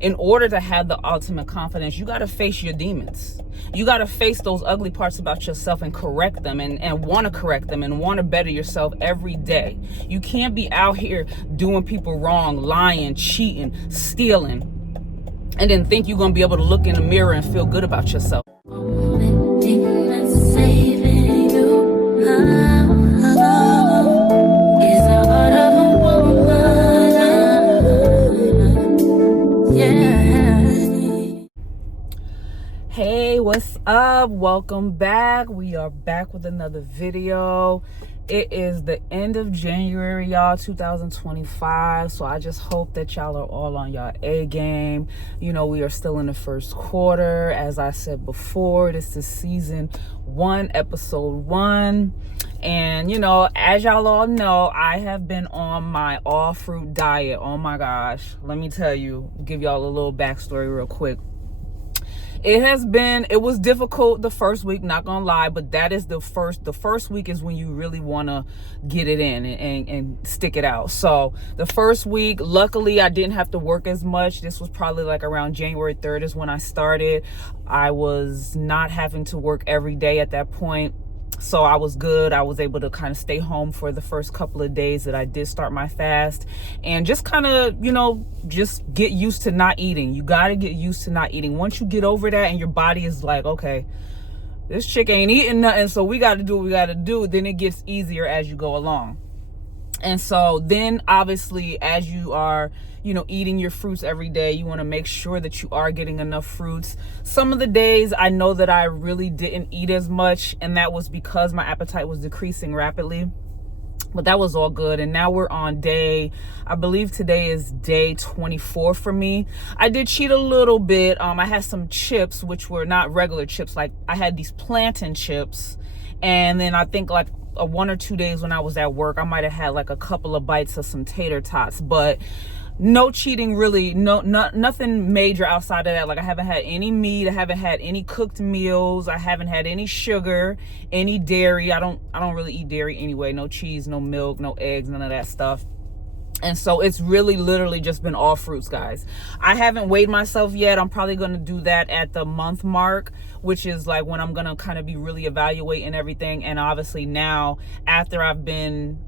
in order to have the ultimate confidence, you got to face your demons. You got to face those ugly parts about yourself and correct them and want to correct them and want to better yourself every day. You can't be out here doing people wrong, lying, cheating, stealing, and then think you're going to be able to look in the mirror and feel good about yourself. Hey, what's up? Welcome back. We are back with another video. It is the end of January, y'all, 2025. So I just hope that y'all are all on y'all A game. You know, we are still in the first quarter. As I said before, this is season 1, episode 1. And, you know, as y'all all know, I have been on my all fruit diet. Oh my gosh. Let me tell you, give y'all a little backstory real quick. It was difficult the first week, not gonna lie, but that is the first week is when you really want to get it in and stick it out. So the first week, luckily I didn't have to work as much. This was probably like around January 3rd is when I started. I was not having to work every day at that point. So I was good. I was able to kind of stay home for the first couple of days that I did start my fast and just kind of, you know, just get used to not eating. You got to get used to not eating. Once you get over that and your body is like, okay, this chick ain't eating nothing, so we got to do what we got to do, then it gets easier as you go along. And so then obviously as you are, you know, eating your fruits every day, you want to make sure that you are getting enough fruits. Some of the days I know that I really didn't eat as much, and that was because my appetite was decreasing rapidly. But that was all good. And now we're on I believe today is day 24 for me. I did cheat a little bit. I had some chips, which were not regular chips. Like I had these plantain chips. And then I think like 1 or 2 days when I was at work, I might have had like a couple of bites of some tater tots, but no cheating really, nothing major outside of that. Like I haven't had any meat, I haven't had any cooked meals, I haven't had any sugar, any dairy. I don't really eat dairy anyway. No cheese, no milk, no eggs, none of that stuff. And so it's really literally just been all fruits, guys. I haven't weighed myself yet. I'm probably going to do that at the month mark, which is like when I'm going to kind of be really evaluating everything. And obviously now, after I've been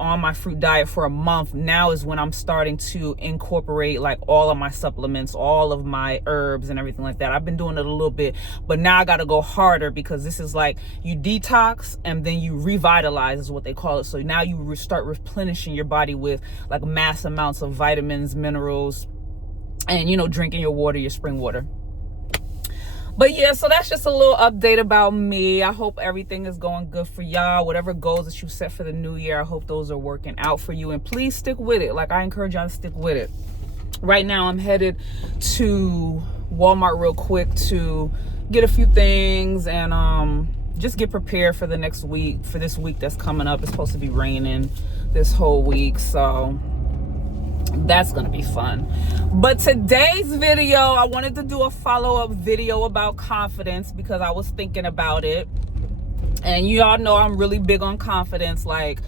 on my fruit diet for a month, now is when I'm starting to incorporate like all of my supplements, all of my herbs and everything like that. I've been doing it a little bit, but now I got to go harder because this is like you detox and then you revitalize is what they call it. So now you start replenishing your body with like mass amounts of vitamins, minerals, and, you know, drinking your water, your spring water. But yeah, so that's just a little update about me. I hope everything is going good for y'all. Whatever goals that you set for the new year, I hope those are working out for you. And please stick with it. Like I encourage y'all to stick with it. Right now, I'm headed to Walmart real quick to get a few things and just get prepared for the next week, for this week that's coming up. It's supposed to be raining this whole week, so that's gonna be fun. But today's video, I wanted to do a follow-up video about confidence because I was thinking about it, and you all know I'm really big on confidence. Like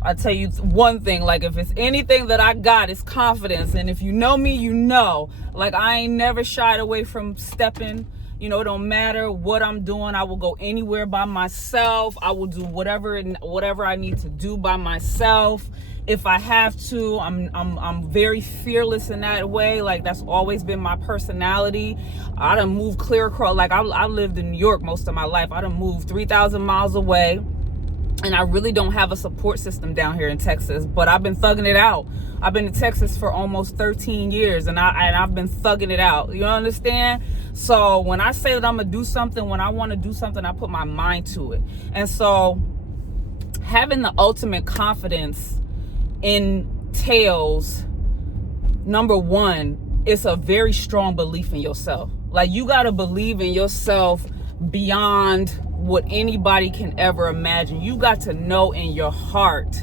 I tell you one thing, like if it's anything that I got, it's confidence. And if you know me, you know, like I ain't never shied away from stepping. You know, it don't matter what I'm doing. I will go anywhere by myself. I will do whatever I need to do by myself. If I have to, I'm very fearless in that way. Like that's always been my personality. I done moved clear across, like I lived in New York most of my life. I done moved 3,000 miles away, and I really don't have a support system down here in Texas, but I've been thugging it out. I've been in Texas for almost 13 years and I've been thugging it out. You understand? So when I say that I'm gonna do something, when I want to do something, I put my mind to it. And so having the ultimate confidence entails, number one, it's a very strong belief in yourself. Like you got to believe in yourself beyond what anybody can ever imagine. You got to know in your heart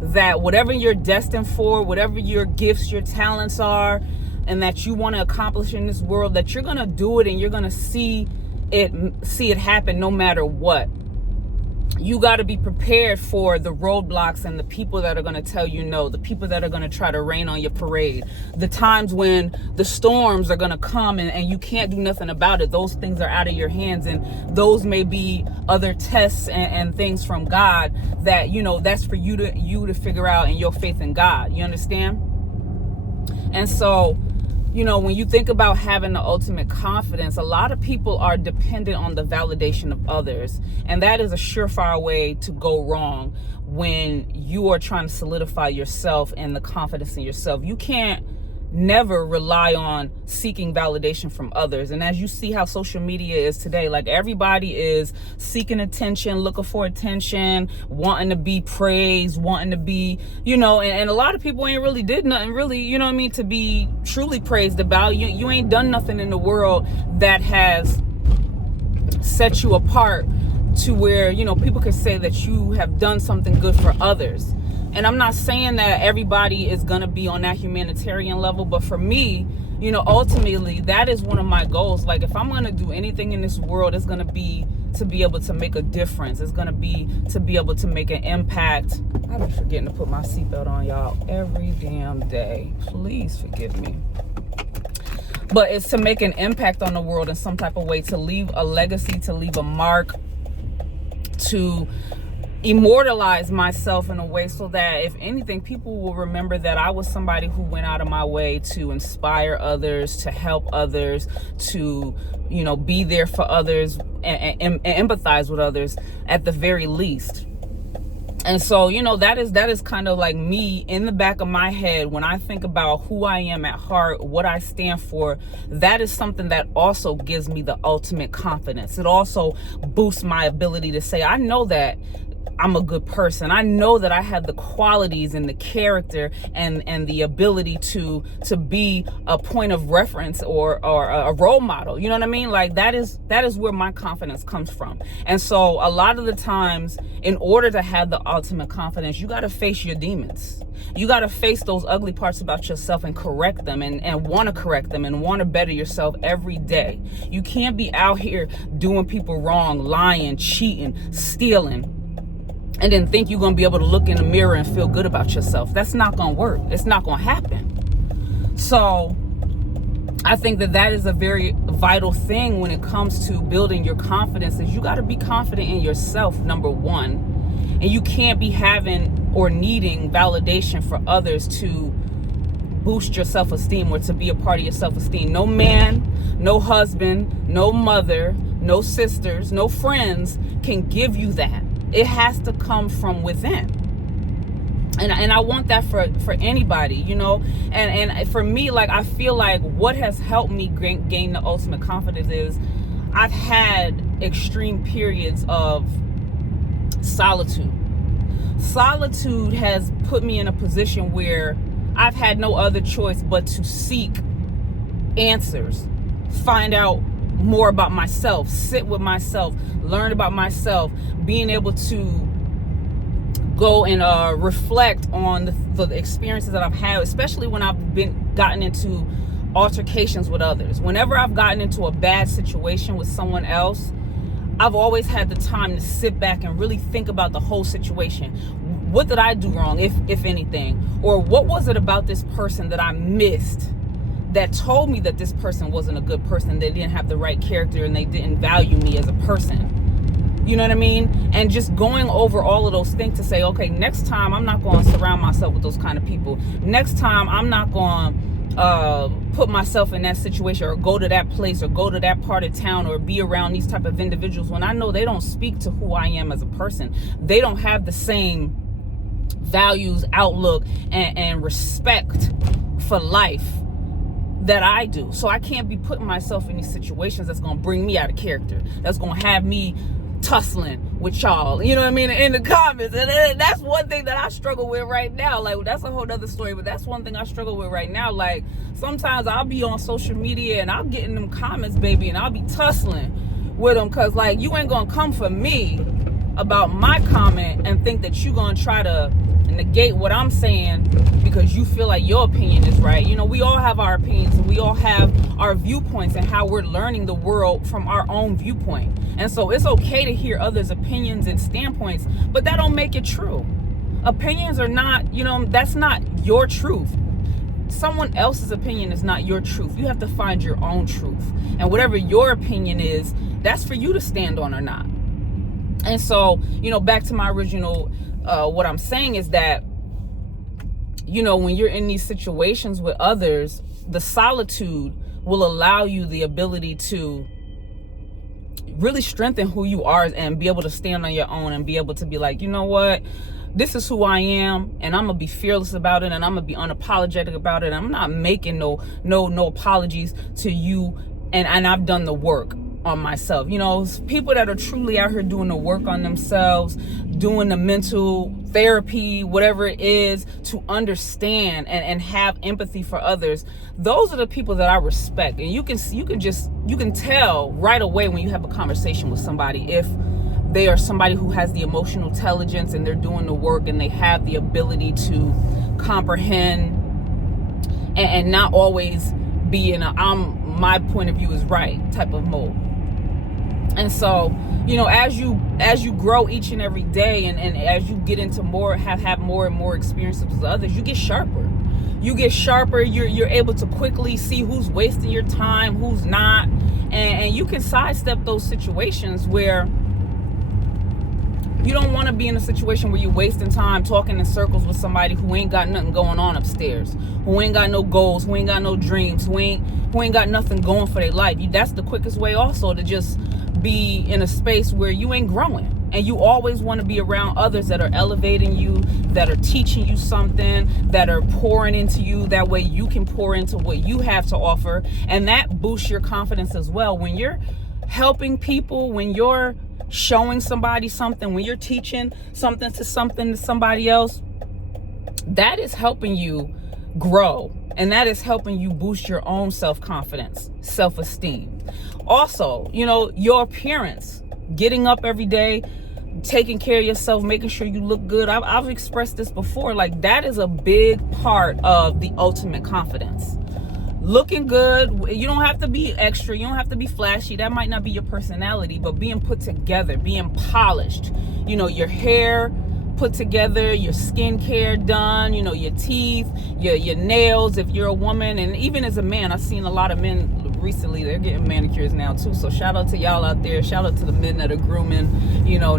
that whatever you're destined for, whatever your gifts, your talents are, and that you want to accomplish in this world, that you're going to do it and you're going to see it happen no matter what. you got to be prepared for the roadblocks and the people that are going to tell you no, the people that are going to try to rain on your parade, the times when the storms are going to come and you can't do nothing about it. Those things are out of your hands, and those may be other tests and things from God that, that's for you to figure out in your faith in God. You understand? And so, when you think about having the ultimate confidence, a lot of people are dependent on the validation of others. And that is a surefire way to go wrong when you are trying to solidify yourself and the confidence in yourself. You can't never rely on seeking validation from others. And as you see how social media is today, like everybody is seeking attention, looking for attention, wanting to be praised, wanting to be, and a lot of people ain't really did nothing really, to be truly praised about. You ain't done nothing in the world that has set you apart to where, people can say that you have done something good for others. And I'm not saying that everybody is going to be on that humanitarian level, but for me, ultimately, that is one of my goals. Like, if I'm going to do anything in this world, it's going to be to be able to make a difference. It's going to be to be able to make an impact. I've been forgetting to put my seatbelt on, y'all, every damn day. Please forgive me. But it's to make an impact on the world in some type of way, to leave a legacy, to leave a mark, to immortalize myself in a way so that, if anything, people will remember that I was somebody who went out of my way to inspire others, to help others, to be there for others and empathize with others at the very least. And so, that is kind of like me in the back of my head when I think about who I am at heart, what I stand for. That is something that also gives me the ultimate confidence. It also boosts my ability to say, I know that I'm a good person. I know that I have the qualities and the character and the ability to be a point of reference or a role model. You know what I mean? Like, that is where my confidence comes from. And so a lot of the times, in order to have the ultimate confidence, you got to face your demons. You got to face those ugly parts about yourself and correct them and want to correct them and want to better yourself every day. You can't be out here doing people wrong, lying, cheating, stealing, and then think you're going to be able to look in the mirror and feel good about yourself. That's not going to work. It's not going to happen. So I think that is a very vital thing when it comes to building your confidence, is you got to be confident in yourself, number one. And you can't be having or needing validation for others to boost your self-esteem or to be a part of your self-esteem. No man, no husband, no mother, no sisters, no friends can give you that. It has to come from within. And I want that for anybody, and for me, like, I feel like what has helped me gain the ultimate confidence is I've had extreme periods of solitude. Solitude has put me in a position where I've had no other choice but to seek answers, find out more about myself, sit with myself, learn about myself, being able to go and reflect on the experiences that I've had, especially when I've gotten into altercations with others. Whenever I've gotten into a bad situation with someone else, I've always had the time to sit back and really think about the whole situation. What did I do wrong, if anything? Or what was it about this person that I missed that told me that this person wasn't a good person, they didn't have the right character, and they didn't value me as a person? You know what I mean? And just going over all of those things to say, okay, next time I'm not going to surround myself with those kind of people. Next time I'm not going to put myself in that situation or go to that place or go to that part of town or be around these type of individuals when I know they don't speak to who I am as a person. They don't have the same values, outlook, and respect for life that I do. So I can't be putting myself in these situations that's going to bring me out of character, that's going to have me tussling with y'all, you know what I mean, in the comments. And that's one thing that I struggle with right now. Like, that's a whole other story, but that's one thing I struggle with right now. Like, sometimes I'll be on social media and I'll get in them comments, baby, and I'll be tussling with them, because, like, you ain't gonna come for me about my comment and think that you gonna try to negate what I'm saying because you feel like your opinion is right. You know, we all have our opinions and we all have our viewpoints and how we're learning the world from our own viewpoint. And so it's okay to hear others' opinions and standpoints, but that don't make it true. Opinions are not, that's not your truth. Someone else's opinion is not your truth. You have to find your own truth. And whatever your opinion is, that's for you to stand on or not. And so, back to my original, what I'm saying is that, when you're in these situations with others, the solitude will allow you the ability to really strengthen who you are and be able to stand on your own and be able to be like, you know what? This is who I am, and I'm gonna be fearless about it, and I'm gonna be unapologetic about it. I'm not making no apologies to you, and I've done the work on myself. People that are truly out here doing the work on themselves, doing the mental therapy, whatever it is, to understand and have empathy for others. Those are the people that I respect. And you can tell right away when you have a conversation with somebody if they are somebody who has the emotional intelligence and they're doing the work and they have the ability to comprehend and not always be in my point of view is right type of mode. And so, as you grow each and every day and as you get into have more and more experiences with others, you get sharper. You're able to quickly see who's wasting your time, who's not, and you can sidestep those situations where you don't want to be in a situation where you're wasting time talking in circles with somebody who ain't got nothing going on upstairs, who ain't got no goals, who ain't got no dreams, who ain't got nothing going for their life. That's the quickest way also to just be in a space where you ain't growing. And you always want to be around others that are elevating you, that are teaching you something, that are pouring into you. That way you can pour into what you have to offer. And that boosts your confidence as well. When you're helping people, when you're showing somebody something, when you're teaching something to somebody else, that is helping you grow. And that is helping you boost your own self-confidence, self-esteem. Also, your appearance, getting up every day, taking care of yourself, making sure you look good. I've expressed this before. Like, that is a big part of the ultimate confidence. Looking good. You don't have to be extra. You don't have to be flashy. That might not be your personality, but being put together, being polished, your hair put together, your skincare done, your teeth, your nails, if you're a woman. And even as a man, I've seen a lot of men recently, they're getting manicures now too. So shout out to y'all out there. Shout out to the men that are grooming,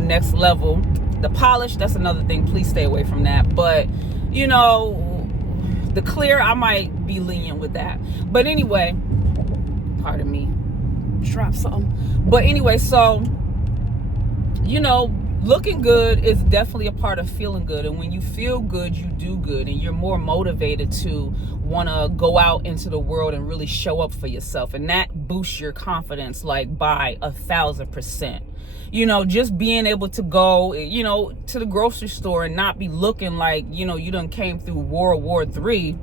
next level. The polish, that's another thing. Please stay away from that. But, the clear, I might be lenient with that. But anyway, pardon me, drop something. But anyway, so, looking good is definitely a part of feeling good. And when you feel good, you do good. And you're more motivated to want to go out into the world and really show up for yourself. And that boosts your confidence like by 1,000%. Just being able to go, to the grocery store and not be looking like, you done came through World War III,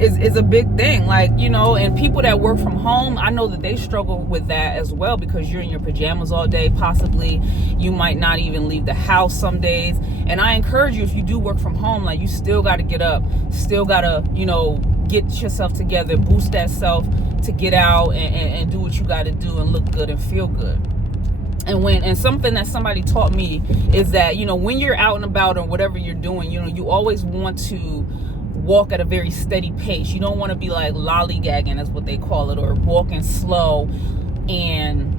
is a big thing. Like, and people that work from home, I know that they struggle with that as well, because you're in your pajamas all day. Possibly you might not even leave the house some days. And I encourage you, if you do work from home, like, you still got to get up, still got to, get yourself together, boost that self to get out and do what you got to do and look good and feel good. And something that somebody taught me is that, when you're out and about or whatever you're doing, you always want to walk at a very steady pace. You don't want to be like lollygagging, is what they call it, or walking slow and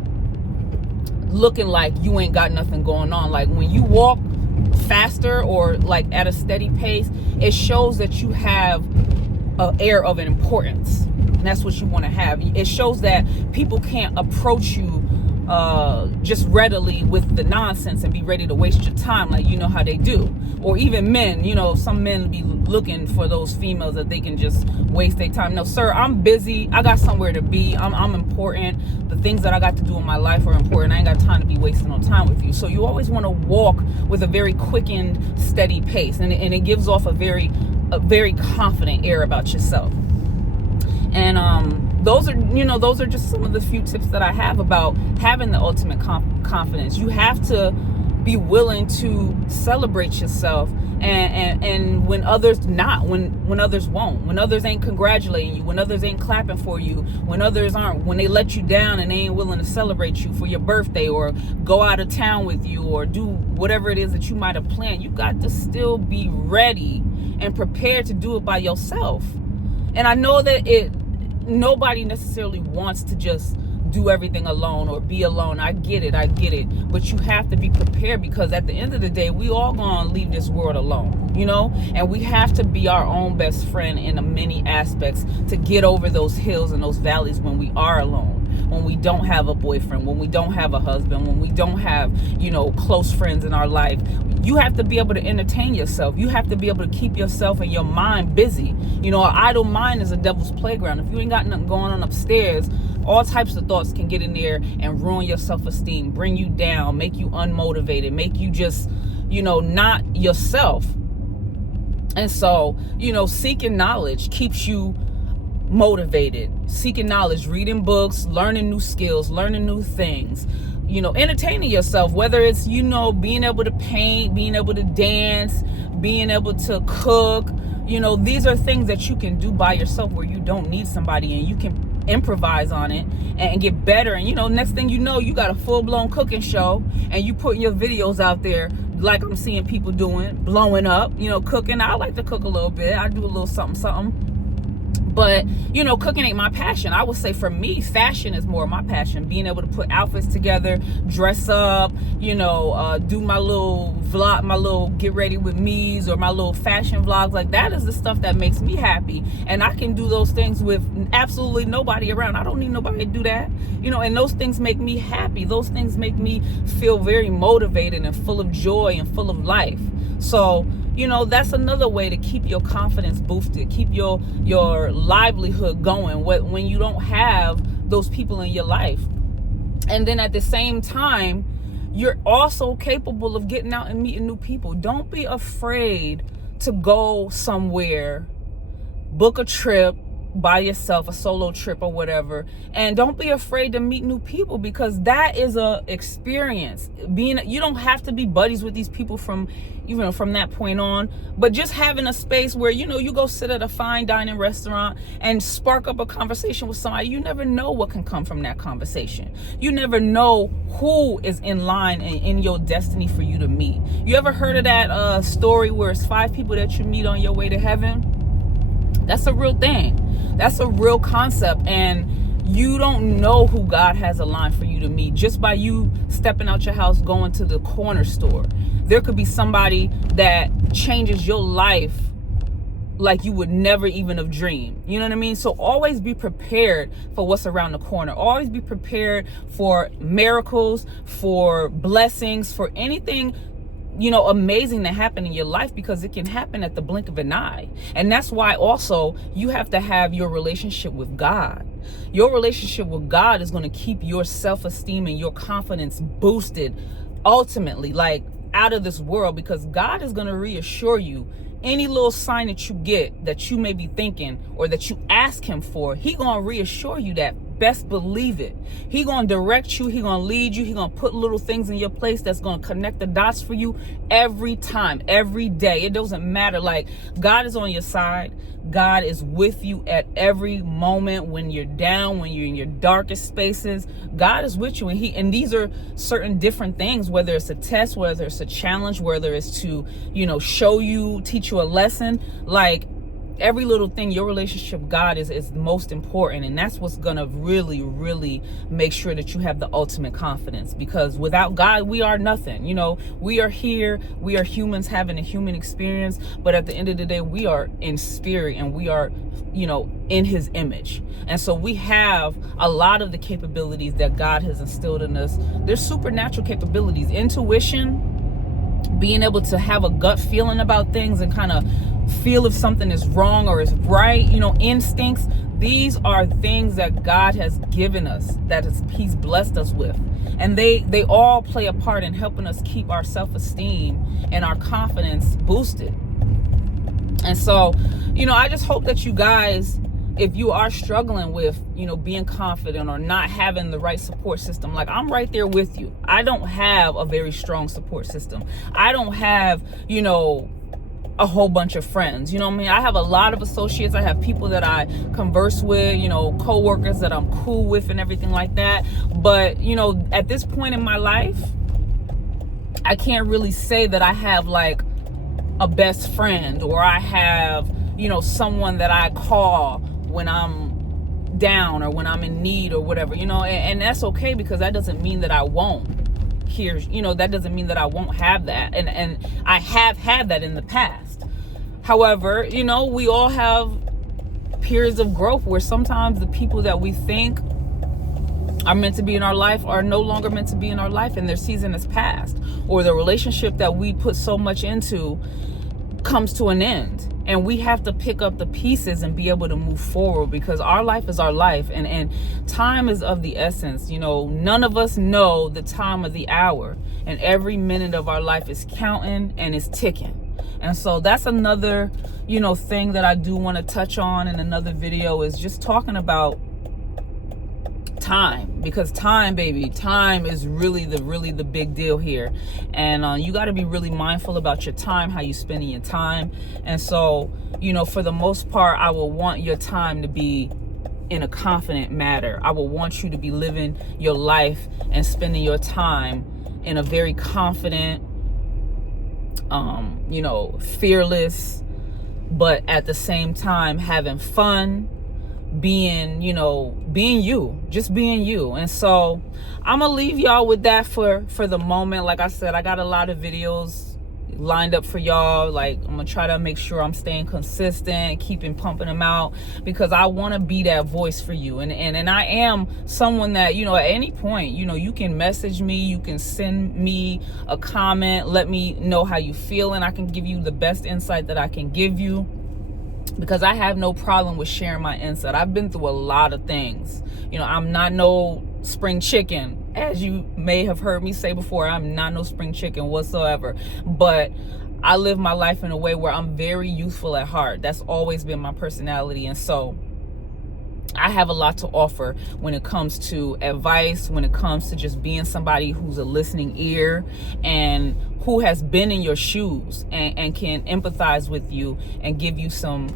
looking like you ain't got nothing going on. Like, when you walk faster or like at a steady pace, it shows that you have an air of an importance. And that's what you want to have. It shows that people can't approach you just readily with the nonsense and be ready to waste your time like how they do. Or even men, some men be looking for those females that they can just waste their time. No, sir, I'm busy. I got somewhere to be. I'm important. The things that I got to do in my life are important. I ain't got time to be wasting no time with you. So you always want to walk with a very quickened, steady pace. And it gives off a very confident air about yourself. And those are just some of the few tips that I have about having the ultimate confidence. You have to be willing to celebrate yourself and when others not, when others won't, when others ain't congratulating you, when others ain't clapping for you, when others aren't, when they let you down and they ain't willing to celebrate you for your birthday or go out of town with you or do whatever it is that you might have planned. You got to still be ready and prepared to do it by yourself. And I know that nobody necessarily wants to just do everything alone or be alone. I get it. But you have to be prepared, because at the end of the day, we all gonna leave this world alone, and we have to be our own best friend in many aspects to get over those hills and those valleys when we are alone, when we don't have a boyfriend, when we don't have a husband, when we don't have, close friends in our life. You have to be able to entertain yourself. You have to be able to keep yourself and your mind busy. An idle mind is a devil's playground. If you ain't got nothing going on upstairs, all types of thoughts can get in there and ruin your self-esteem, bring you down, make you unmotivated, make you just, not yourself. And so, seeking knowledge keeps you motivated. Seeking knowledge, reading books, learning new skills, learning new things, entertaining yourself, whether it's, being able to paint, being able to dance, being able to cook. These are things that you can do by yourself where you don't need somebody, and you can improvise on it and get better. And next thing you know, you got a full-blown cooking show, and you putting your videos out there like I'm seeing people doing, blowing up, cooking. I like to cook a little bit. I do a little something. But, cooking ain't my passion. I would say for me, fashion is more my passion. Being able to put outfits together, dress up, do my little vlog, my little get ready with me's, or my little fashion vlogs. Like, that is the stuff that makes me happy. And I can do those things with absolutely nobody around. I don't need nobody to do that. And those things make me happy. Those things make me feel very motivated and full of joy and full of life. So, that's another way to keep your confidence boosted, keep your livelihood going when you don't have those people in your life. And then at the same time, you're also capable of getting out and meeting new people. Don't be afraid to go somewhere, book a trip by yourself, a solo trip or whatever, and don't be afraid to meet new people, because that is a experience. You don't have to be buddies with these people from that point on, but just having a space where you go sit at a fine dining restaurant and spark up a conversation with somebody. You never know what can come from that conversation. You never know who is in line and in your destiny for you to meet. You ever heard of that story where it's 5 people that you meet on your way to heaven? That's a real thing. That's a real concept. And you don't know who God has aligned for you to meet just by you stepping out your house, going to the corner store. There could be somebody that changes your life like you would never even have dreamed. You know what I mean? So always be prepared for what's around the corner. Always be prepared for miracles, for blessings, for anything amazing to happen in your life, because it can happen at the blink of an eye. And that's why also you have to have your relationship with God. Your relationship with God is going to keep your self-esteem and your confidence boosted, ultimately, like out of this world, because God is going to reassure you. Any little sign that you get that you may be thinking or that you ask him for, he gonna reassure you that. Best believe it. He gonna direct you. He gonna lead you. He gonna put little things in your place that's gonna connect the dots for you every time, every day. It doesn't matter. Like, God is on your side. God is with you at every moment when you're down, when you're in your darkest spaces. God is with you, and these are certain different things, whether it's a test, whether it's a challenge, whether it's to, show you, teach you a lesson. Like, every little thing, your relationship with God is most important. And that's what's going to really, really make sure that you have the ultimate confidence, because without God, we are nothing. We are here. We are humans having a human experience. But at the end of the day, we are in spirit, and we are, in his image. And so we have a lot of the capabilities that God has instilled in us. There's supernatural capabilities, intuition, being able to have a gut feeling about things and kind of feel if something is wrong or is right, instincts. These are things that God has given us, he's blessed us with. And they all play a part in helping us keep our self-esteem and our confidence boosted. And so, I just hope that you guys, if you are struggling with, being confident or not having the right support system, like, I'm right there with you. I don't have a very strong support system. I don't have, a whole bunch of friends. You know what I mean? I have a lot of associates. I have people that I converse with, co-workers that I'm cool with and everything like that. But, at this point in my life, I can't really say that I have like a best friend, or I have, someone that I call when I'm down or when I'm in need or whatever, and that's okay, because that doesn't mean that I won't that doesn't mean that I won't have that. And I have had that in the past. However, we all have periods of growth where sometimes the people that we think are meant to be in our life are no longer meant to be in our life, and their season has passed, or the relationship that we put so much into comes to an end, and we have to pick up the pieces and be able to move forward, because our life is our life, and time is of the essence. None of us know the time of the hour, and every minute of our life is counting and is ticking. And so that's another thing that I do want to touch on in another video, is just talking about time, because time is really the big deal here. And you got to be really mindful about your time, how you spending your time. And so for the most part, I will want your time to be in a confident manner. I will want you to be living your life and spending your time in a very confident, fearless, but at the same time having fun, being you, just being you. And so I'm gonna leave y'all with that for the moment. Like I said, I got a lot of videos lined up for y'all. Like, I'm gonna try to make sure I'm staying consistent, keeping pumping them out, because I want to be that voice for you. And I am someone that, at any point, you can message me, you can send me a comment, let me know how you feel, and I can give you the best insight that I can give you, because I have no problem with sharing my insight. I've been through a lot of things. I'm not no spring chicken. As you may have heard me say before, I'm not no spring chicken whatsoever. But I live my life in a way where I'm very youthful at heart. That's always been my personality. And so I have a lot to offer when it comes to advice, when it comes to just being somebody who's a listening ear and who has been in your shoes and can empathize with you and give you some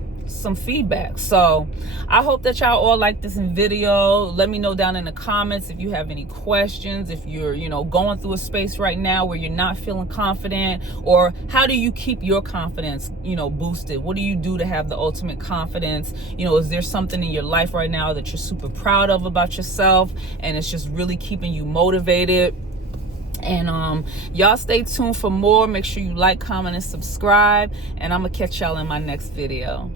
feedback. So I hope that y'all all like this video. Let me know down in the comments if you have any questions, if you're going through a space right now where you're not feeling confident, or how do you keep your confidence boosted? What do you do to have the ultimate confidence? Is there something in your life right now that you're super proud of about yourself and it's just really keeping you motivated? And y'all stay tuned for more. Make sure you like, comment, and subscribe, and I'm gonna catch y'all in my next video.